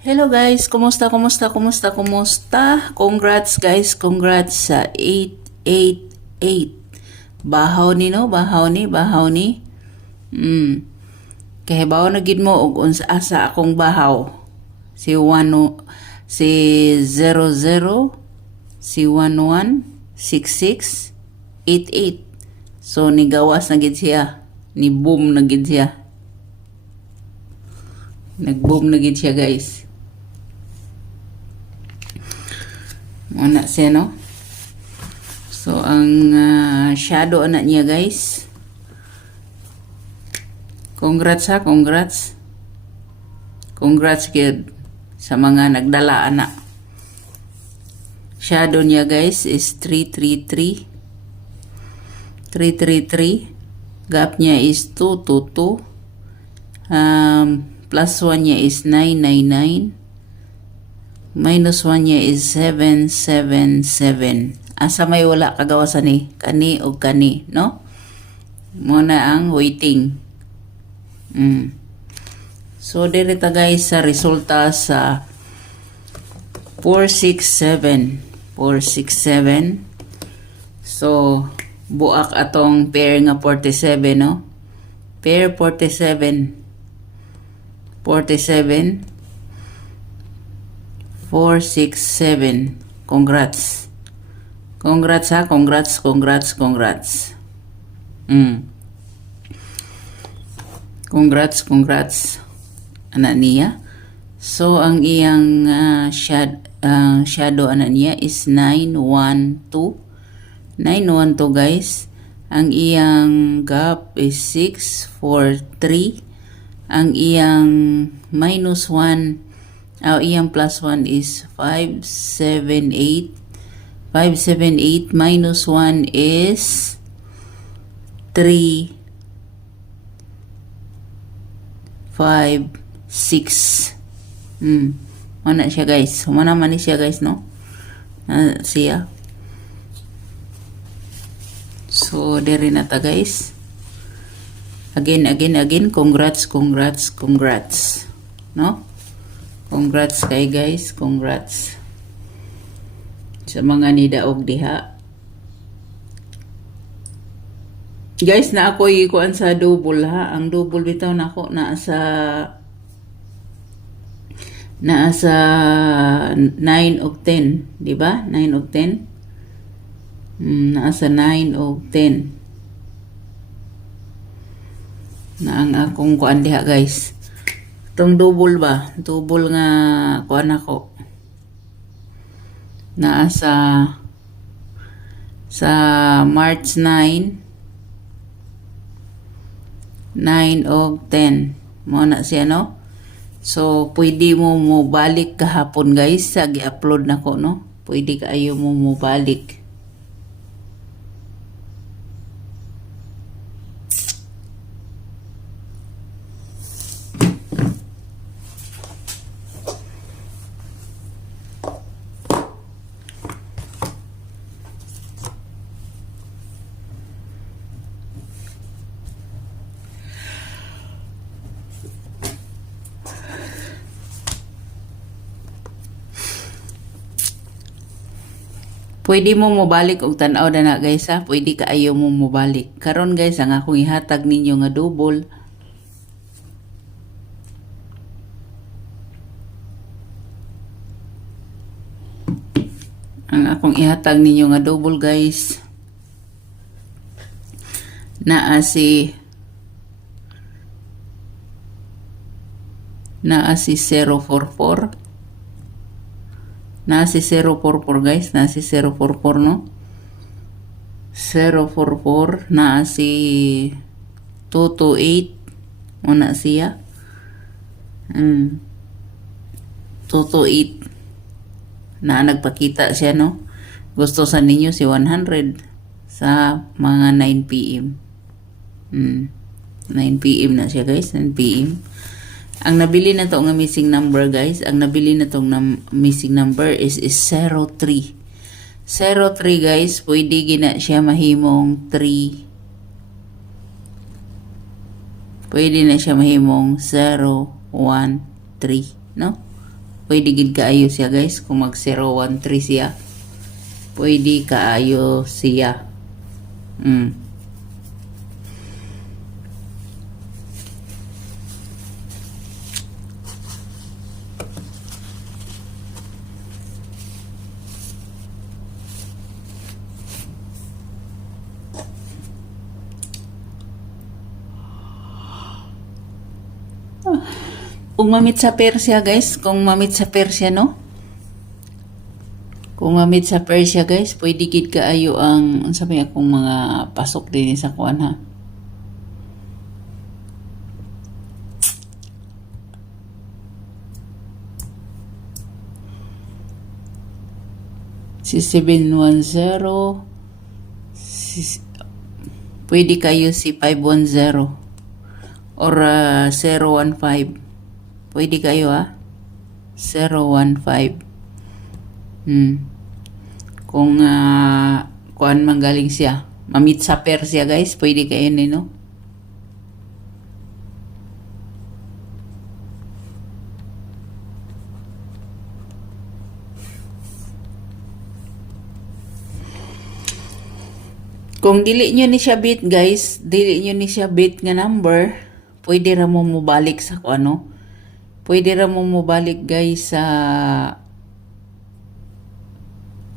Hello guys, kumusta? Congrats guys, congrats sa 888. Bahaw ni. Kahibaw na gid mo og unsa asa akong bahaw. Si 1 si 00 si 116688. So nigawas na gid siya. Ni boom na gid siya. Nag-boom na gid siya guys. Muna siya, no? So, ang shadow anak niya, guys. Congrats ha, congrats. Congrats kid sa mga nagdala anak. Shadow niya, guys, is 333. 333. Gap niya is 222. Plus 1 niya is 999. Minus 1 niya is 777. Asa may wala kagawasan ni kani o kani, no? Muna ang waiting. So, direta guys sa resulta sa 467. 467. So, buak atong pair nga 47, no? Pair 47. 47. 467. Congrats. Congrats ha. Congrats. Congrats. Anak niya. So, ang iyang shadow anak niya is 912. 912 guys. Ang iyang gap is 643. Ang iyang minus 1 iyang plus 1 is 578. 578 minus 1 is 3, 5, 6. Mana siya guys. Mana man siya guys, no? Siya. So, dere na ta guys. Again. Congrats. No? Congrats kay guys. Congrats. Sa mga nidaog diha. Guys, na ako ikuan sa double ha. Ang double bitaw na ako naa sa 9 of 10. Diba? 9 of 10. Naa sa 9 of 10. Na ang akong kuan diha guys. Itong double ba? Double nga kuan ako. Naa sa March 9 of 10. Muna siya, no? So, pwede mo balik kahapon guys sa gi-upload na ko, no? Pwede kaayo mo balik. Pwede mo mobalik og tan-aw na guys ha. Pwede ka ayaw mo mobalik. Karon guys, ang akong ihatag ninyo nga double. Ang akong ihatag ninyo nga double guys. Naa si 044. Na si 044 guys, na si 044 no. 044 na si 228 una siya. 228 na nagpakita siya no. Gusto sa ninyo si 100 sa mga 9 PM. 9 PM na siya guys, 9 PM. Ang nabili na to nga missing number guys, ang nabili na tong missing number is 03. 03 guys, pwede gina siya mahimong 3. Pwede na siya mahimong 0, 1, 3, no? pwede gid kaayo siya guys kung mag 013 siya. Pwede kaayo siya. Kung mamit sa Persia guys, kung mamit sa Persia no? Kung mamit sa Persia guys, pwede gid kaayo ang sabi akong mga pasok din sa kuan ha. Si 710 pwede kayo si 510 or 015. Pwede kayo ha? 015. Kung kuan manggaling siya. Mamit sa Persia guys, pwede kayo no? Kung dili nyo ni siya bit guys, dili nyo ni siya bit nga number, pwede ra mo mubalik sa ano. Pwede ra mo mubalik guys sa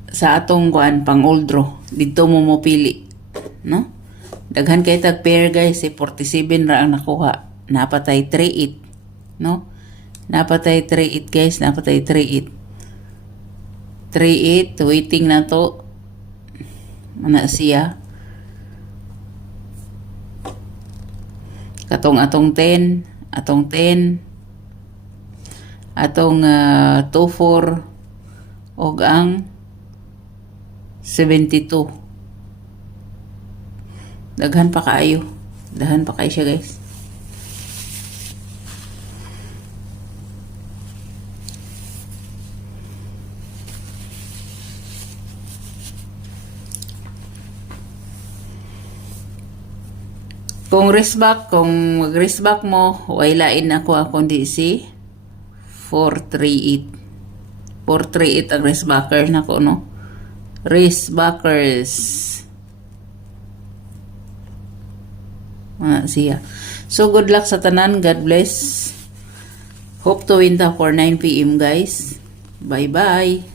atong kuan pang old draw. Dito mo mopili, no? Daghan kay tag pair guys, 47 ra ang nakuha. Napatay 38, no? Napatay 38 guys, napatay 38. 38 waiting na to. Ana siya. Atong 10, atong 10, atong 24, og ang 72. Daghan pa kayo. Daghan pa kayo siya guys. Kung mag-race back mo, wailain ako di si 438. 438 ang race backer na ko, no? Race backers. Siya. So, good luck sa tanan. God bless. Hope to win ta for 9 PM, guys. Bye-bye.